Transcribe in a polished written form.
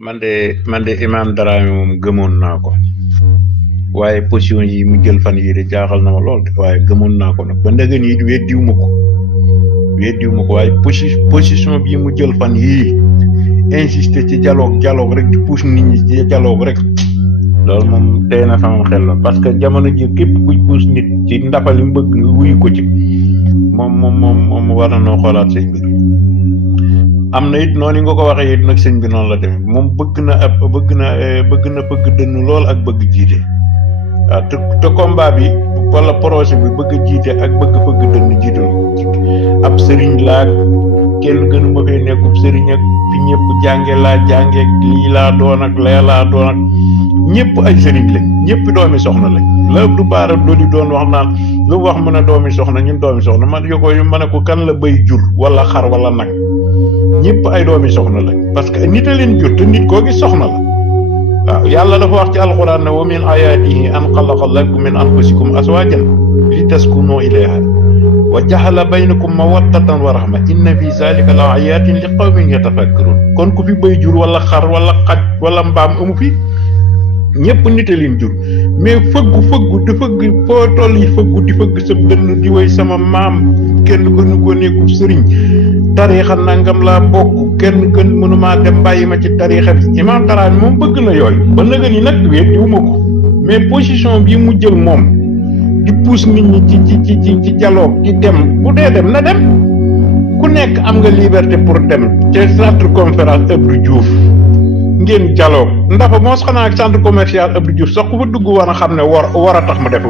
man de Imam Dramé moom gëmoon naa ko waaye position yi mu jël fan yii de jaaxal na ma lool de waaye gëmoon naa ko nag ba ndëgën yi weddiwu ma ko waaye position bii mu jël fan yii insister ci dialogue rek di pousse nit ñi ci dialogue rek loolu moom tey na sama xel la parce que jamono ji képp kuy pousse nit ci ndafa li mu bëgg nga wuyu ko ci moom war na noo xoolaat seen mbir. am na it noonu nga ko waxee it nag sëñ bi noonu la demee moom bëgg na bëgg dënn lool ak bëgg jiite waaw te combat bi wala projet bi bëgg jiite ak bëgg dënn jiital ab sëriñ laag kenn gënu ma fee nekkub sëriñ ak fi ñëpp jànge lii laa doon ak lee laa doon ak ñëpp ay sëriñ lañ ñëpp doomi soxna lañ la du baara dooli doon wax naan lu wax mën a doomi soxna ñun doomi soxna man yoko yu mën a ko kan la bay jur wala xar wala nag ñëpp ay doomi soxna lañ parce que nit a leen jur te nit koo gis soxna la waaw yàlla dafa wax ci alxuraan ne wa min ayaatihi an xalaqa lakum min anfusikum azwaajan li taskunu ilayha wa jaxala baynakum mawaddatan wa rahma inna fi zalika la ayatin li qawmin yatafakkarun kon ku fi bay jur wala xar wala xaj wala mbaam amu fi ñëpp nit a leen jur mais fëggu di fëgg foo toll yi fëggu di fëgg sa dënn di way sama maam kenn gënu ko nekkul sëriñ tariixa nangam laa bokk kenn gën mënumaa dem bàyyi ma ci tariixa bi Imam Dramé moom bëgg na yooyu ba nëgën yi nag weddiwuma ko mais position bi mu jël moom di pousse nit ñi ci dialogue di dem bu dee dem na dem ku nekk am nga liberté pour dem ci centre conférence Abdou Diouf ngeen dialogue ndax moo xanaa ak centre commercial Abdou Diouf sax ku fa dugg war a xam ne war a tax mu def